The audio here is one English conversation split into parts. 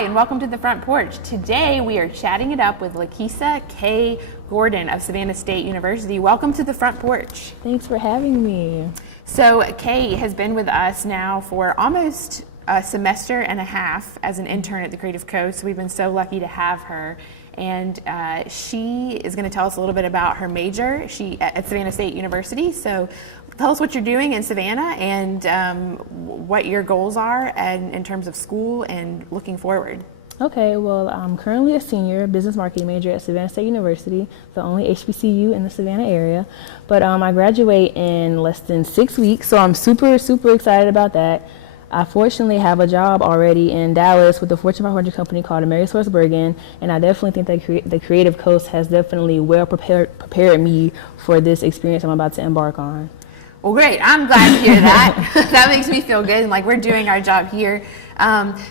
Hi, and welcome to the Front Porch. Today we are chatting it up with Lakesia K Gordon of Savannah State University. Welcome to the Front Porch. Thanks for having me. So Kay has been with us now for almost a semester and a half as an intern at the Creative Coast. We've been so lucky to have her. And she is going to tell us a little bit about her major at Savannah State University. So tell us what you're doing in Savannah and what your goals are in terms of school and looking forward. Okay, well, I'm currently a senior business marketing major at Savannah State University, the only HBCU in the Savannah area. But I graduate in less than 6 weeks, so I'm super excited about that. I fortunately have a job already in Dallas with a Fortune 500 company called AmerisourceBergen, and I definitely think that the Creative Coast has definitely prepared me for this experience I'm about to embark on. Well, great. I'm glad to hear that. That makes me feel good, and like we're doing our job here.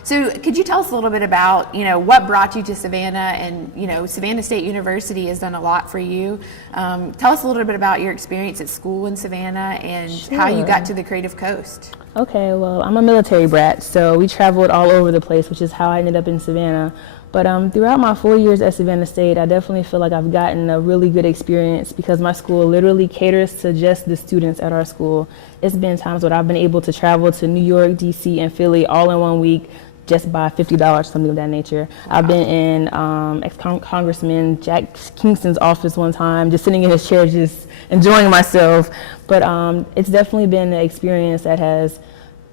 So could you tell us a little bit about, what brought you to Savannah, and, Savannah State University has done a lot for you. Tell us a little bit about your experience at school in Savannah and how you got to the Creative Coast. Okay, well, I'm a military brat, so we traveled all over the place, which is how I ended up in Savannah. But throughout my 4 years at Savannah State, I definitely feel like I've gotten a really good experience because my school literally caters to just the students at our school. It's been times where I've been able to travel to New York, DC, and Philly all in 1 week just by $50, something of that nature. Wow. I've been in ex-Congressman Jack Kingston's office one time, just sitting in his chair, just enjoying myself. But it's definitely been an experience that has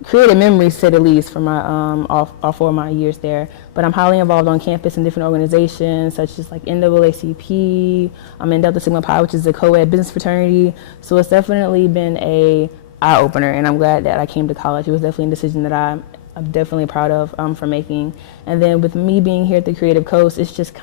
created memories, to say the least, for my all 4 of my years there. But I'm highly involved on campus in different organizations such as like NAACP. I'm in Delta Sigma Pi, which is a co-ed business fraternity. So it's definitely been a eye opener, and I'm glad that I came to college. It was definitely a decision that I'm definitely proud of for making. And then with me being here at the Creative Coast, it's just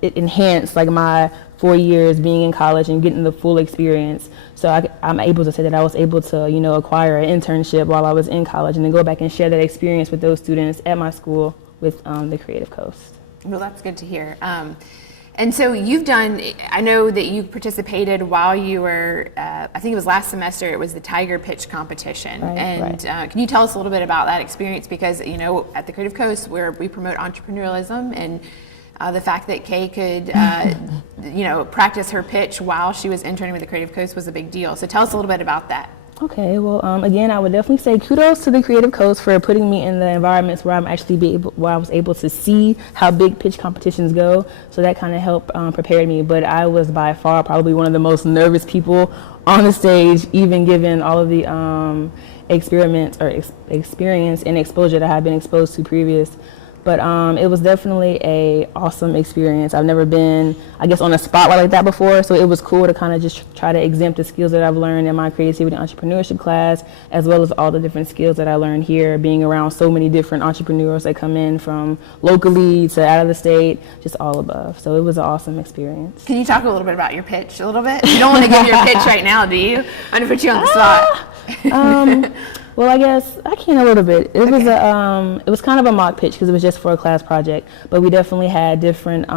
it enhanced like my 4 years being in college and getting the full experience. So I'm able to say that I was able to, acquire an internship while I was in college and then go back and share that experience with those students at my school with the Creative Coast. Well, that's good to hear. And so I know that you participated while you were, I think it was last semester, it was the Tiger Pitch competition. Right. Can you tell us a little bit about that experience? Because, at the Creative Coast, where we promote entrepreneurialism, and the fact that Kay could, practice her pitch while she was interning with the Creative Coast was a big deal. So tell us a little bit about that. Okay, well, again, I would definitely say kudos to the Creative Coast for putting me in the environments where where I was able to see how big pitch competitions go. So that kind of helped prepare me. But I was by far probably one of the most nervous people on the stage, even given all of the experience and exposure that I had been exposed to previous. But it was definitely a awesome experience. I've never been, on a spotlight like that before, so it was cool to kind of just try to exempt the skills that I've learned in my creativity and entrepreneurship class, as well as all the different skills that I learned here, being around so many different entrepreneurs that come in from locally to out of the state, just all above. So it was an awesome experience. Can you talk a little bit about your pitch a little bit? You don't want to give your pitch right now, do you? I'm going to put you on the spot. Well, I guess I can a little bit. It was kind of a mock pitch because it was just for a class project, but we definitely had different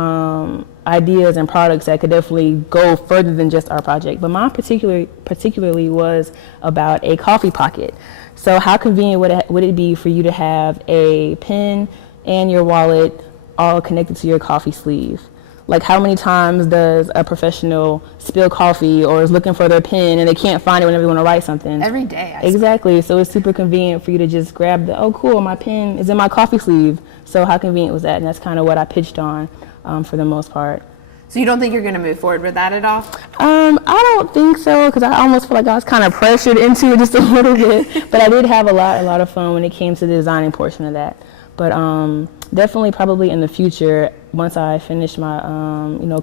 ideas and products that could definitely go further than just our project. But mine particularly was about a coffee pocket. So how convenient would it be for you to have a pen and your wallet all connected to your coffee sleeve? Like, how many times does a professional spill coffee or is looking for their pen and they can't find it whenever they want to write something? Every day. Exactly. So it's super convenient for you to just grab oh, cool, my pen is in my coffee sleeve. So how convenient was that? And that's kind of what I pitched on for the most part. So you don't think you're going to move forward with that at all? I don't think so, because I almost feel like I was kind of pressured into it just a little bit. But I did have a lot of fun when it came to the designing portion of that. But definitely probably in the future, once I finish my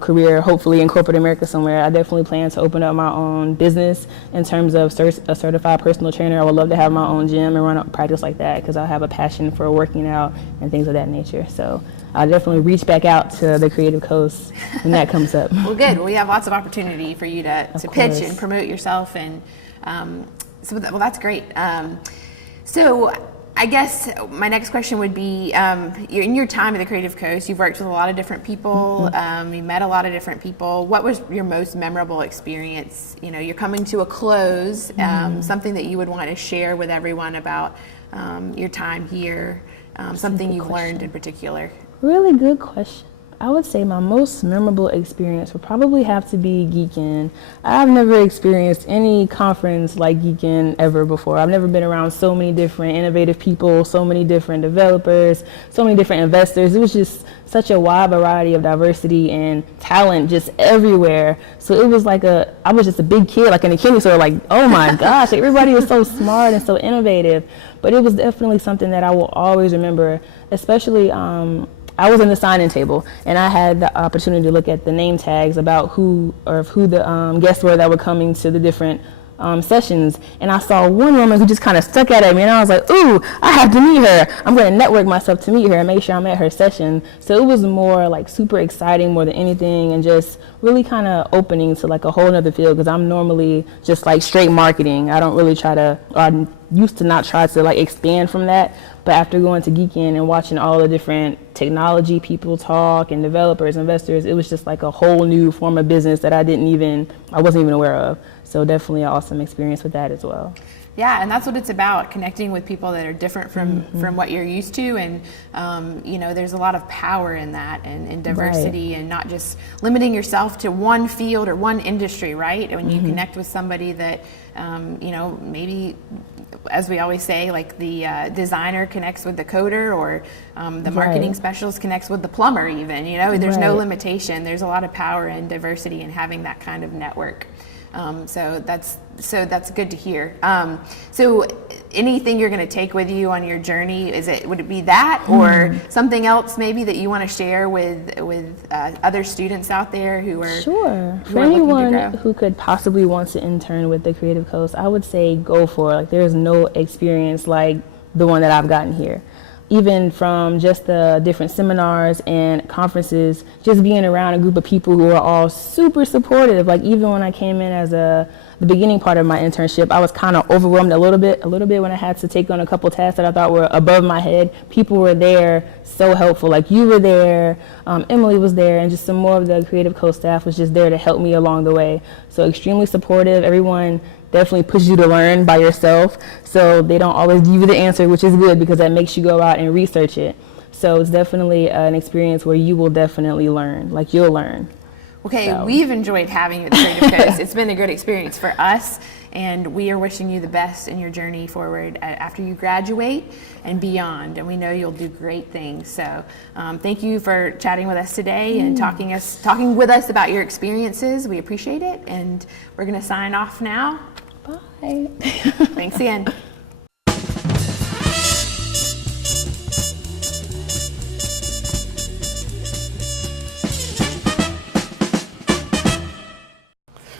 career, hopefully in corporate America somewhere, I definitely plan to open up my own business in terms of a certified personal trainer. I would love to have my own gym and run a practice like that because I have a passion for working out and things of that nature. So I'll definitely reach back out to the Creative Coast when that comes up. Well, good. Well, we have lots of opportunity for you to pitch and promote yourself. And that's great. So I guess my next question would be, in your time at the Creative Coast, you've worked with a lot of different people, you met a lot of different people. What was your most memorable experience? You're coming to a close, something that you would want to share with everyone about your time here something you've learned in particular? Really good question. I would say my most memorable experience would probably have to be Geekin. I've never experienced any conference like Geekin ever before. I've never been around so many different innovative people, so many different developers, so many different investors. It was just such a wide variety of diversity and talent just everywhere. So it was like I was just a big kid, like in a candy store, like, oh my gosh, everybody was so smart and so innovative. But it was definitely something that I will always remember, especially I was in the sign-in table, and I had the opportunity to look at the name tags about who the guests were that were coming to the different sessions. And I saw one woman who just kind of stuck out at me, and I was like, ooh, I have to meet her. I'm going to network myself to meet her and make sure I'm at her session. So it was more like super exciting more than anything, and just really kind of opening to like a whole nother field, because I'm normally just like straight marketing. I don't really try to, or I used to not try to like expand from that. But after going to Geekin and watching all the different technology people talk and developers, investors, it was just like a whole new form of business that I wasn't even aware of. So definitely an awesome experience with that as well. Yeah, and that's what it's about, connecting with people that are different from what you're used to. And, there's a lot of power in that, and diversity, right, and not just limiting yourself to one field or one industry, right? And when you connect with somebody that, maybe, as we always say, like the designer connects with the coder, or the marketing specialist connects with the plumber even, there's no limitation. There's a lot of power and diversity in having that kind of network. So that's good to hear. So anything you're going to take with you on your journey, would it be that, or something else maybe that you want to share with other students out there who are For anyone who could possibly want to intern with the Creative Coast, I would say go for it. Like, there's no experience like the one that I've gotten here. Even from just the different seminars and conferences, just being around a group of people who are all super supportive. Like, even when I came in as the beginning part of my internship, I was kind of overwhelmed a little bit when I had to take on a couple tasks that I thought were above my head. People were there, so helpful. Like, you were there, Emily was there, and just some more of the Creative Coast staff was just there to help me along the way. So extremely supportive. Everyone definitely pushes you to learn by yourself, so they don't always give you the answer, which is good, because that makes you go out and research it. So it's definitely an experience where you will definitely learn, like you'll learn. Okay, So. We've enjoyed having you at the Creative Coast. It's been a good experience for us, and we are wishing you the best in your journey forward after you graduate and beyond. And we know you'll do great things. So thank you for chatting with us today and talking with us about your experiences. We appreciate it, and we're going to sign off now. Bye. Thanks again.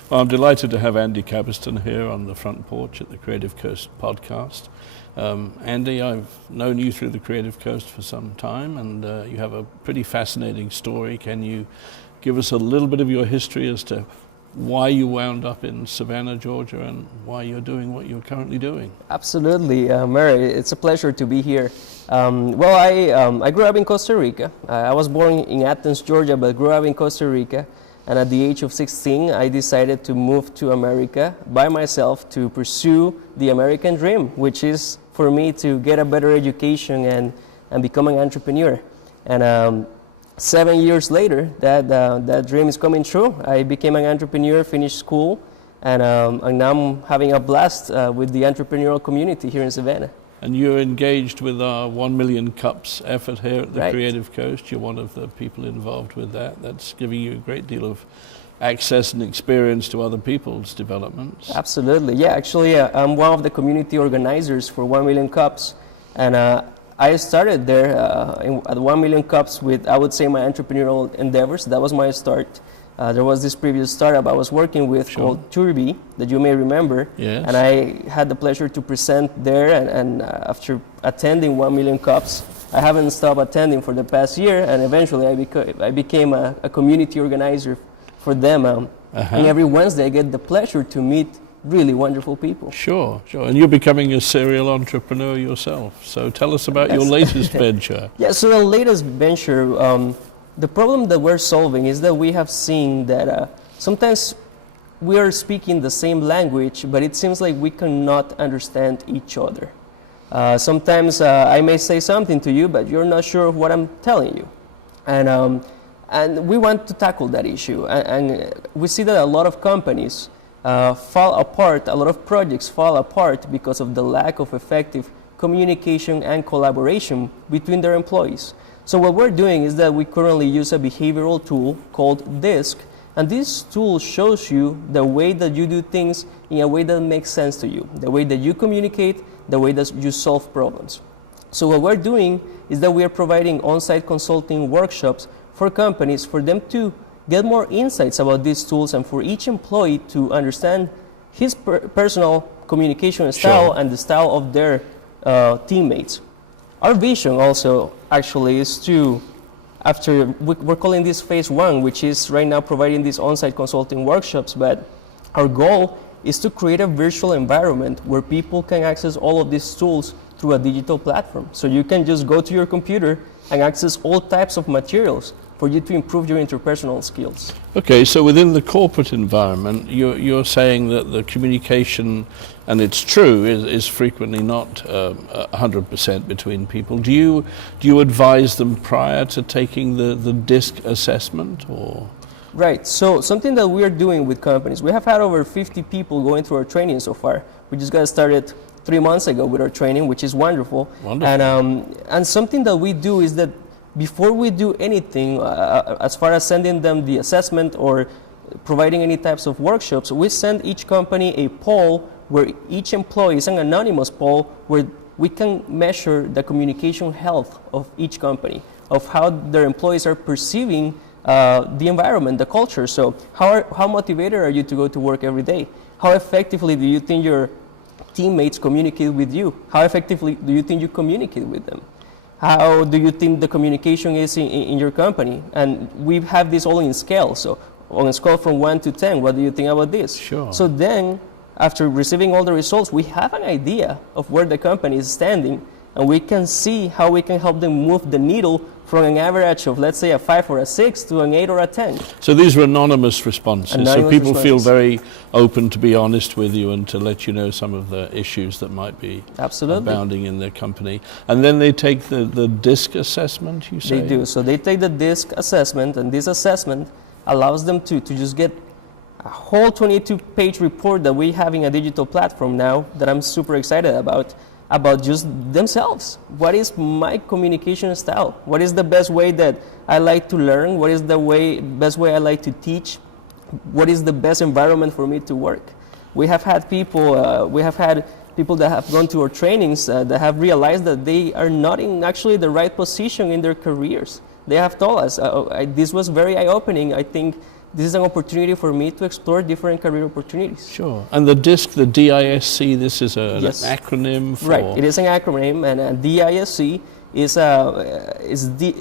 Well, I'm delighted to have Andy Capistan here on the front porch at the Creative Coast podcast. Andy, I've known you through the Creative Coast for some time, and you have a pretty fascinating story. Can you give us a little bit of your history as to why you wound up in Savannah, Georgia, and why you're doing what you're currently doing? Absolutely, Mary. It's a pleasure to be here. I grew up in Costa Rica. I was born in Athens, Georgia, but grew up in Costa Rica. And at the age of 16, I decided to move to America by myself to pursue the American dream, which is for me to get a better education and become an entrepreneur. And 7 years later, that dream is coming true. I became an entrepreneur, finished school, and now I'm having a blast with the entrepreneurial community here in Savannah. And you're engaged with our 1 Million Cups effort here at the Right. Creative Coast. You're one of the people involved with that. That's giving you a great deal of access and experience to other people's developments. Absolutely, yeah. Actually, I'm one of the community organizers for 1 Million Cups, and I started there at 1 Million Cups with, I would say, my entrepreneurial endeavors. That was my start. There was this previous startup I was working with called Turby that you may remember. Yes. And I had the pleasure to present there, and after attending 1 Million Cups, I haven't stopped attending for the past year, and eventually I became a community organizer for them. And every Wednesday I get the pleasure to meet really wonderful people. Sure. And you're becoming a serial entrepreneur yourself. So tell us about your latest venture. Yeah, so the latest venture, the problem that we're solving is that we have seen that sometimes we are speaking the same language, but it seems like we cannot understand each other. Sometimes I may say something to you, but you're not sure of what I'm telling you. And we want to tackle that issue. And we see that a lot of companies fall apart, a lot of projects fall apart because of the lack of effective communication and collaboration between their employees. So what we're doing is that we currently use a behavioral tool called DISC, and this tool shows you the way that you do things in a way that makes sense to you, the way that you communicate, the way that you solve problems. So what we're doing is that we are providing on-site consulting workshops for companies for them to get more insights about these tools and for each employee to understand his personal communication style and the style of their teammates. Our vision also actually is to, we're calling this phase 1, which is right now providing these on-site consulting workshops, but our goal is to create a virtual environment where people can access all of these tools through a digital platform. So you can just go to your computer and access all types of materials for you to improve your interpersonal skills. Okay, so within the corporate environment, you're saying that the communication, and it's true, is frequently not 100% between people. Do you advise them prior to taking the DISC assessment, or? Right, so something that we're doing with companies, we have had over 50 people going through our training so far. We just got started 3 months ago with our training, which is wonderful. And something that we do is that before we do anything, as far as sending them the assessment or providing any types of workshops, we send each company a poll where each employee is an anonymous poll where we can measure the communication health of each company, of how their employees are perceiving the environment, the culture. So how motivated are you to go to work every day? How effectively do you think your teammates communicate with you? How effectively do you think you communicate with them? How do you think the communication is in your company? And we have this all in scale. So on a scale from 1 to 10, what do you think about this? Sure. So then, after receiving all the results, we have an idea of where the company is standing, and we can see how we can help them move the needle from an average of, let's say, a 5 or a 6 to an 8 or a 10. So these are anonymous responses. So people feel very open to be honest with you and to let you know some of the issues that might be abounding in their company. And then they take the DISC assessment, you say? They do. So they take the DISC assessment, and this assessment allows them to just get a whole 22-page report that we have in a digital platform now that I'm super excited about just themselves. What is my communication style? What is the best way that I like to learn? What is the best way I like to teach? What is the best environment for me to work? We have had people that have gone to our trainings that have realized that they are not in actually the right position in their careers. They have told us, this was very eye-opening. I think this is an opportunity for me to explore different career opportunities. Sure. And the DISC, the DISC, this is an acronym for... Right, it is an acronym, and DISC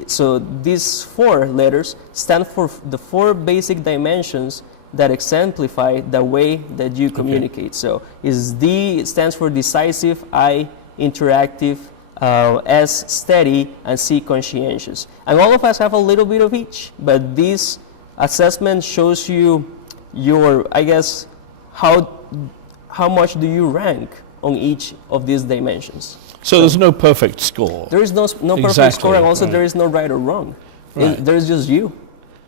so these 4 letters stand for the 4 basic dimensions that exemplify the way that you communicate. So D stands for decisive, I interactive, S steady, and C conscientious. And all of us have a little bit of each, but this assessment shows you your, I guess, how much do you rank on each of these dimensions. So there's no perfect score. There is no perfect score, and also there is no right or wrong. Right. There is just you.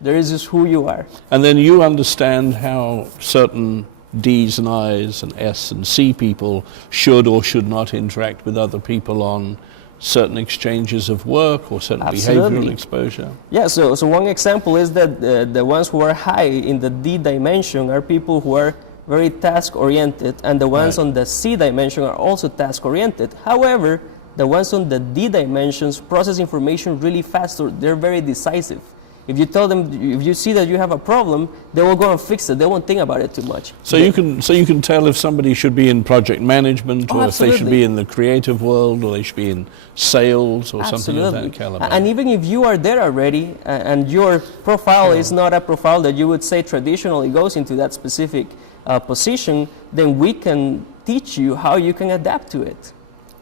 There is just who you are. And then you understand how certain D's and I's and S and C people should or should not interact with other people on certain exchanges of work or certain behavioral exposure. Yeah, so one example is that the ones who are high in the D dimension are people who are very task-oriented, and the ones on the C dimension are also task-oriented. However, the ones on the D dimensions process information really fast, so they're very decisive. If you tell them, if you see that you have a problem, they will go and fix it. They won't think about it too much. So you can tell if somebody should be in project management, or if they should be in the creative world, or they should be in sales, or something of that caliber. And even if you are there already, and your profile is not a profile that you would say traditionally goes into that specific position, then we can teach you how you can adapt to it.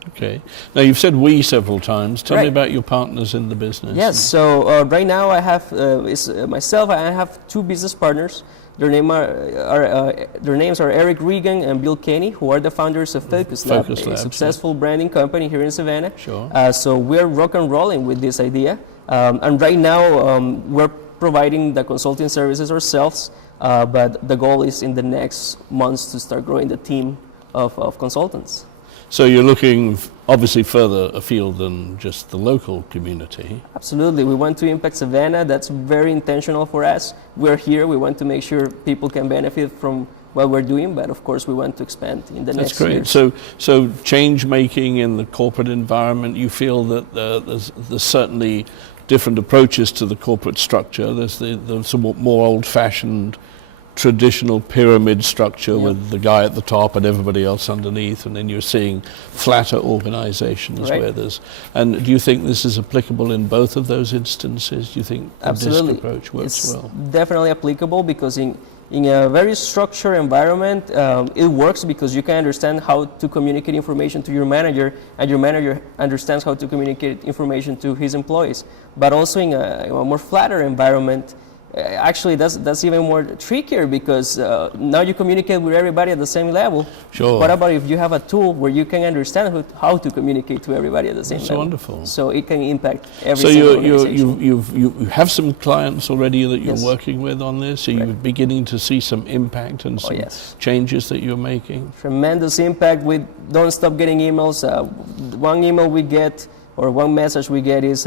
Okay. Now, you've said we several times. Tell me Right. about your partners in the business. Yes, so right now I have myself. I have two business partners. Their names are Eric Regan and Bill Kenny, who are the founders of Focus Lab, Focus a Labs, successful branding company here in Savannah. Sure. So we're rock and rolling with this idea, and right now we're providing the consulting services ourselves. But the goal is in the next months to start growing the team of consultants. So you're looking obviously further afield than just the local community. Absolutely. We want to impact Savannah. That's very intentional for us. We're here. We want to make sure people can benefit from what we're doing, but of course we want to expand in the That's next great. years. So change making in the corporate environment, you feel that there's certainly different approaches to the corporate structure. There's the somewhat more old-fashioned traditional pyramid structure Yep. with the guy at the top and everybody else underneath, and then you're seeing flatter organizations Right. where there's... And do you think this is applicable in both of those instances? Do you think the Absolutely. DISC approach works It's well? definitely applicable because in a very structured environment, it works because you can understand how to communicate information to your manager, and your manager understands how to communicate information to his employees. But also in a more flatter environment, actually that's even more trickier because now you communicate with everybody at the same level. Sure. What about if you have a tool where you can understand how to communicate to everybody at the same That's level? wonderful. So it can impact every So single you organization. have some clients already that you're Yes. working with on this? Are you Right. beginning to see some impact and some yes. changes that you're making? Tremendous impact. We don't stop getting emails. One email we get or one message we get is,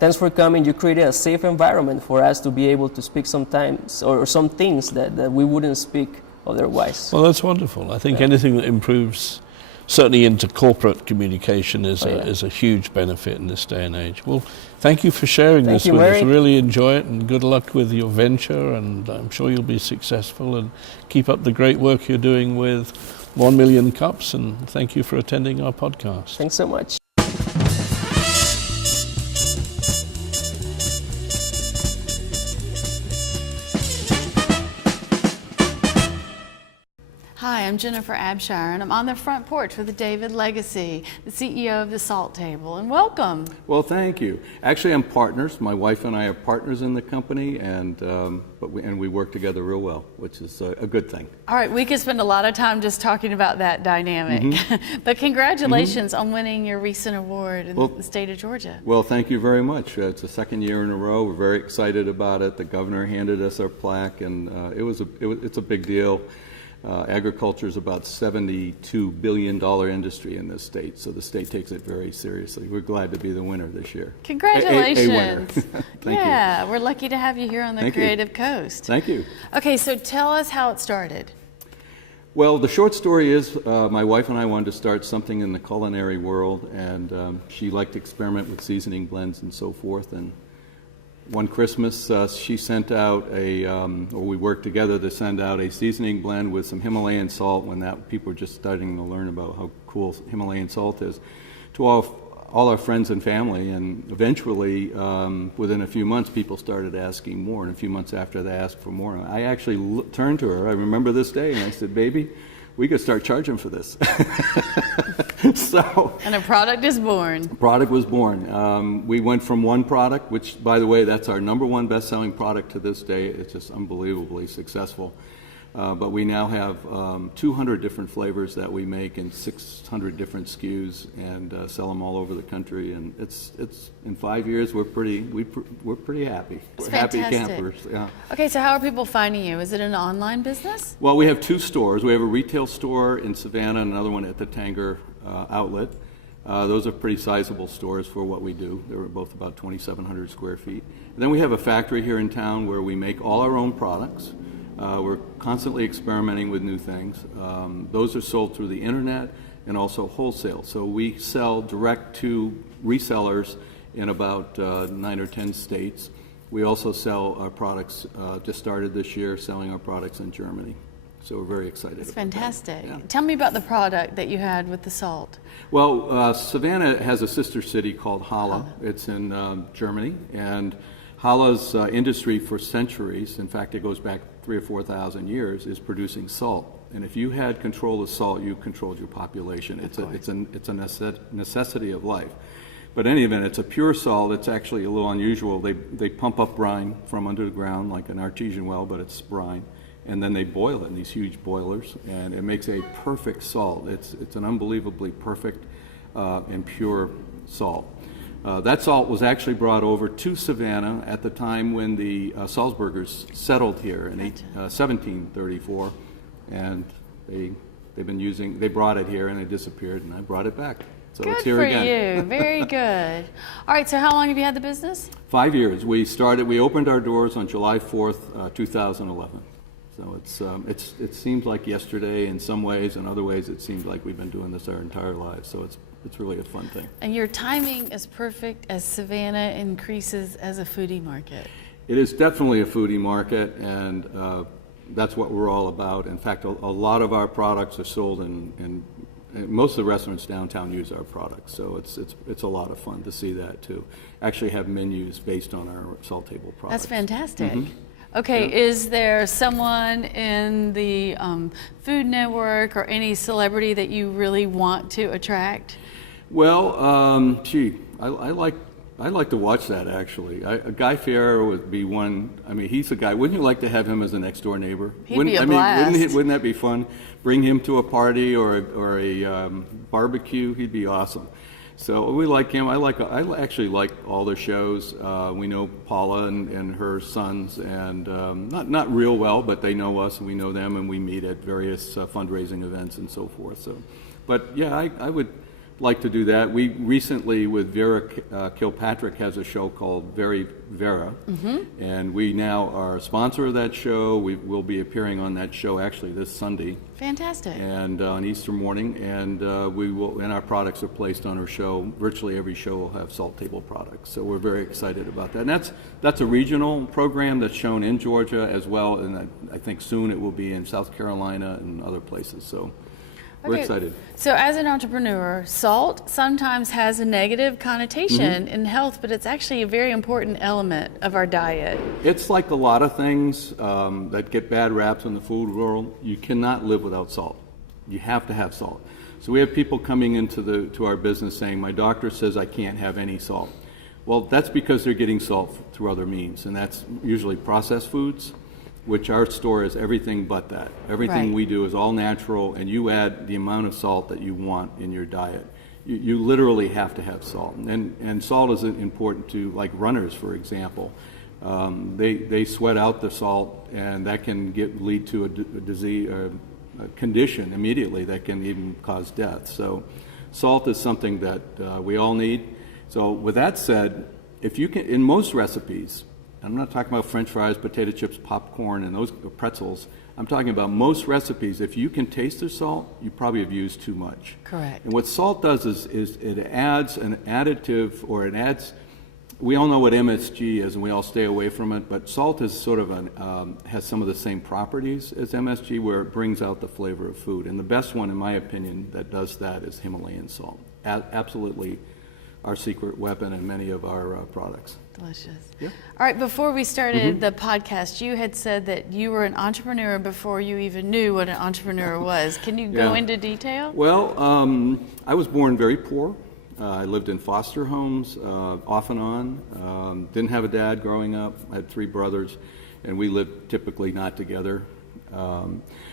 thanks for coming. You created a safe environment for us to be able to speak sometimes or some things that we wouldn't speak otherwise. Well, that's wonderful. I think anything that improves, certainly into corporate communication, is a huge benefit in this day and age. Well, thank you for sharing Thank this you, with us. Murray. Really enjoy it, and good luck with your venture, and I'm sure you'll be successful, and keep up the great work you're doing with 1 Million Cups, and thank you for attending our podcast. Thanks so much. Hi, I'm Jennifer Abshire, and I'm on the front porch with David Legassee, the CEO of the Salt Table, and welcome. Well, thank you. Actually, I'm partners. My wife and I are partners in the company, and we work together real well, which is a good thing. All right, we could spend a lot of time just talking about that dynamic, but congratulations on winning your recent award in the state of Georgia. Well, thank you very much. It's the second year in a row. We're very excited about it. The governor handed us our plaque, and it's a big deal. Agriculture is about $72 billion industry in this state, so the state takes it very seriously. We're glad to be the winner this year. Congratulations. A winner. Thank you. We're lucky to have you here on the Thank you. Creative Coast. Thank you. Okay, so tell us how it started. Well, the short story is my wife and I wanted to start something in the culinary world, and she liked to experiment with seasoning blends and so forth. And one Christmas, she sent out or we worked together to send out a seasoning blend with some Himalayan salt when people were just starting to learn about how cool Himalayan salt is, to all our friends and family. And eventually, within a few months, people started asking more. And a few months after, they asked for more. And I actually turned to her, I remember this day, and I said, "Baby, we could start charging for this." And a product is born. Product was born. We went from one product, which, by the way, that's our #1 best-selling product to this day. It's just unbelievably successful. But we now have 200 different flavors that we make in 600 different SKUs, and sell them all over the country. And it's in 5 years we're pretty happy. It's We're happy fantastic. campers. Yeah. Okay, so how are people finding you? Is it an online business? Well, we have 2 stores. We have a retail store in Savannah and another one at the Tanger outlet. Those are pretty sizable stores for what we do. They're both about 2,700 square feet. And then we have a factory here in town where we make all our own products. We're constantly experimenting with new things. Those are sold through the internet and also wholesale. So we sell direct to resellers in about 9 or 10 states. We also sell our products, just started this year selling our products in Germany. So we're very excited. It's about that. fantastic. Yeah. Tell me about the product that you had with the salt. Well, Savannah has a sister city called Halle. It's in Germany, and Halle's industry for centuries, in fact it goes back 3,000 or 4,000 years is producing salt. And if you had control of salt, you controlled your population. It's a necessity of life. But in any event, it's a pure salt. It's actually a little unusual. They pump up brine from under the ground like an artesian well, but it's brine. And then they boil it in these huge boilers, and it makes a perfect salt. It's an unbelievably perfect and pure salt. That salt was actually brought over to Savannah at the time when the Salzburgers settled here in 1734, and they brought it here and it disappeared, and I brought it back. So Good it's here for again. you. Very good. All right, so how long have you had the business? 5 years. We opened our doors on July 4th, 2011. So it seems like yesterday in some ways, in other ways it seems like we've been doing this our entire lives. So it's really a fun thing. And your timing is perfect as Savannah increases as a foodie market. It is definitely a foodie market, and that's what we're all about. In fact, a lot of our products are sold in most of the restaurants downtown use our products, so it's a lot of fun to see that too. Actually have menus based on our salt table products. That's fantastic. Mm-hmm. Okay, Yeah. is there someone in the Food Network or any celebrity that you really want to attract? Well, I like to watch that actually. Guy Fieri would be one. I mean, he's a guy. Wouldn't you like to have him as a next door neighbor? He'd be a blast. Wouldn't that be fun? Bring him to a party or a barbecue. He'd be awesome. So we like him. I actually like all their shows. We know Paula and her sons, and not real well, but they know us and we know them, and we meet at various fundraising events and so forth. So, but yeah, I would like to do that. We recently, with Vera Kilpatrick, has a show called Very Vera, and we now are a sponsor of that show. We will be appearing on that show actually this Sunday. Fantastic. And on Easter morning, and and our products are placed on our show. Virtually every show will have Salt Table products, so we're very excited about that. And that's a regional program that's shown in Georgia as well, and I think soon it will be in South Carolina and other places. So. We're excited. So as an entrepreneur, salt sometimes has a negative connotation in health, but it's actually a very important element of our diet. It's like a lot of things that get bad raps in the food world. You cannot live without salt. You have to have salt. So we have people coming into our business saying, my doctor says I can't have any salt. Well, that's because they're getting salt through other means, and that's usually processed foods, which our store is everything but that. Everything we do is all natural, and you add the amount of salt that you want in your diet. You literally have to have salt, and salt is important to, like, runners, for example. They sweat out the salt, and that can lead to a disease, a condition immediately that can even cause death. So salt is something that we all need. So with that said, if you can, in most recipes, I'm not talking about French fries, potato chips, popcorn, and those pretzels. I'm talking about most recipes. If you can taste the salt, you probably have used too much. Correct. And what salt does is it adds an additive, or it adds. We all know what MSG is, and we all stay away from it. But salt is sort of has some of the same properties as MSG, where it brings out the flavor of food. And the best one, in my opinion, that does that is Himalayan salt. Absolutely, our secret weapon in many of our products. Delicious. Yeah. All right, before we started the podcast, you had said that you were an entrepreneur before you even knew what an entrepreneur was. Can you go into detail? Well, I was born very poor. I lived in foster homes off and on. Didn't have a dad growing up. I had 3 brothers, and we lived typically not together.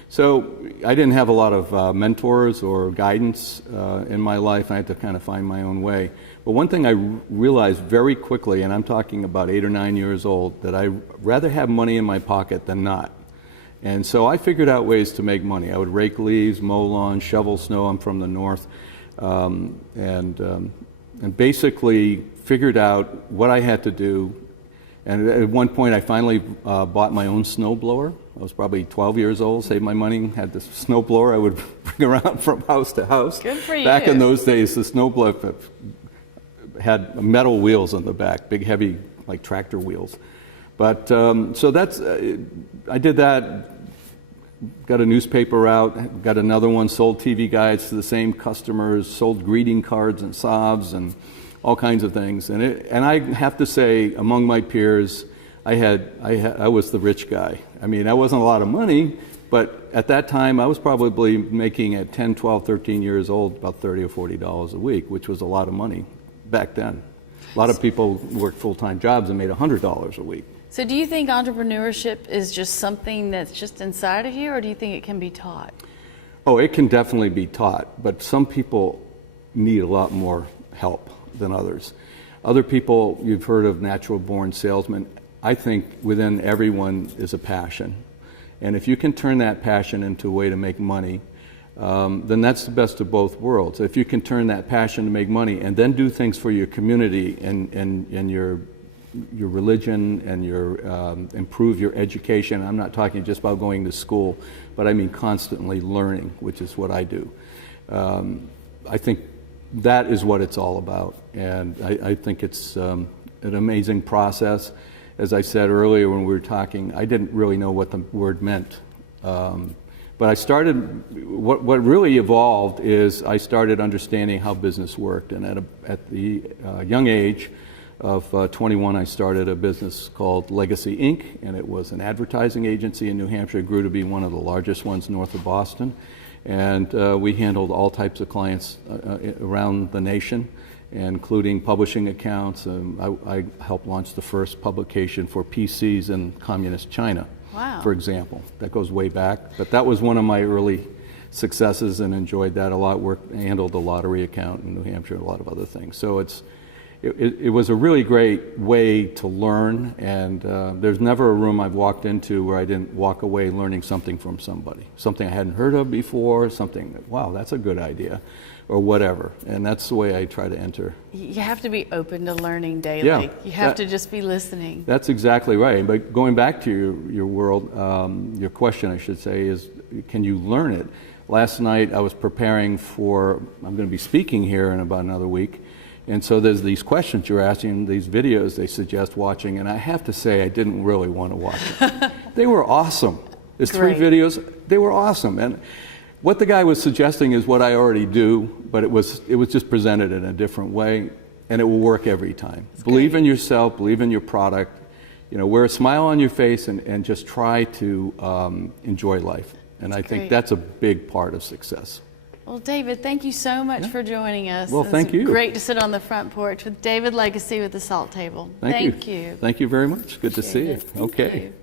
So I didn't have a lot of mentors or guidance in my life. I had to kind of find my own way. But one thing I realized very quickly, and I'm talking about 8 or 9 years old, that I'd rather have money in my pocket than not. And so I figured out ways to make money. I would rake leaves, mow lawns, shovel snow. I'm from the north. And basically figured out what I had to do. And at one point, I finally bought my own snowblower. I was probably 12 years old, saved my money, had this snowblower I would bring around from house to house. Good for you. Back in those days, the snowblower had metal wheels on the back, big, heavy, like tractor wheels. But so that's, I did that, got a newspaper out, got another one, sold TV guides to the same customers, sold greeting cards and salves and all kinds of things. And I have to say, among my peers, I was the rich guy. I mean, that wasn't a lot of money, but at that time I was probably making at 10, 12, 13 years old about $30 or $40 a week, which was a lot of money back then. A lot of people worked full-time jobs and made $100 a week. So do you think entrepreneurship is just something that's just inside of you, or do you think it can be taught? Oh, it can definitely be taught, but some people need a lot more help than others. Other people, you've heard of natural-born salesmen. I think within everyone is a passion. And if you can turn that passion into a way to make money, then that's the best of both worlds. If you can turn that passion to make money and then do things for your community and your religion and improve your education. I'm not talking just about going to school, but I mean constantly learning, which is what I do. I think that is what it's all about. And I think it's an amazing process. As I said earlier when we were talking, I didn't really know what the word meant. But I started, what really evolved is I started understanding how business worked. And at the young age of 21, I started a business called Legassee Inc., and it was an advertising agency in New Hampshire. It grew to be one of the largest ones north of Boston. And we handled all types of clients around the nation, including publishing accounts. I helped launch the first publication for PCs in communist China, wow, for example. That goes way back. But that was one of my early successes and enjoyed that a lot. Handled the lottery account in New Hampshire, a lot of other things. So it was a really great way to learn, and there's never a room I've walked into where I didn't walk away learning something from somebody. Something I hadn't heard of before, something that, wow, that's a good idea, or whatever. And that's the way I try to enter. You have to be open to learning daily. Yeah, you have to just be listening. That's exactly right. But going back to your world, your question, I should say, is can you learn it? Last night I was preparing for, I'm going to be speaking here in about another week. And so there's these questions you're asking, these videos they suggest watching, and I have to say I didn't really want to watch it. They were awesome. There's Great. 3 videos, they were awesome. And what the guy was suggesting is what I already do, but it was just presented in a different way, and it will work every time. Believe in yourself, believe in your product, wear a smile on your face and just try to enjoy life. And I think that's a big part of success. Well, David, thank you so much for joining us. Well, thank you. It's great to sit on the front porch with David Legassee with the Salt Table. Thank you. Thank you very much. Good to see you. Thank Okay. you.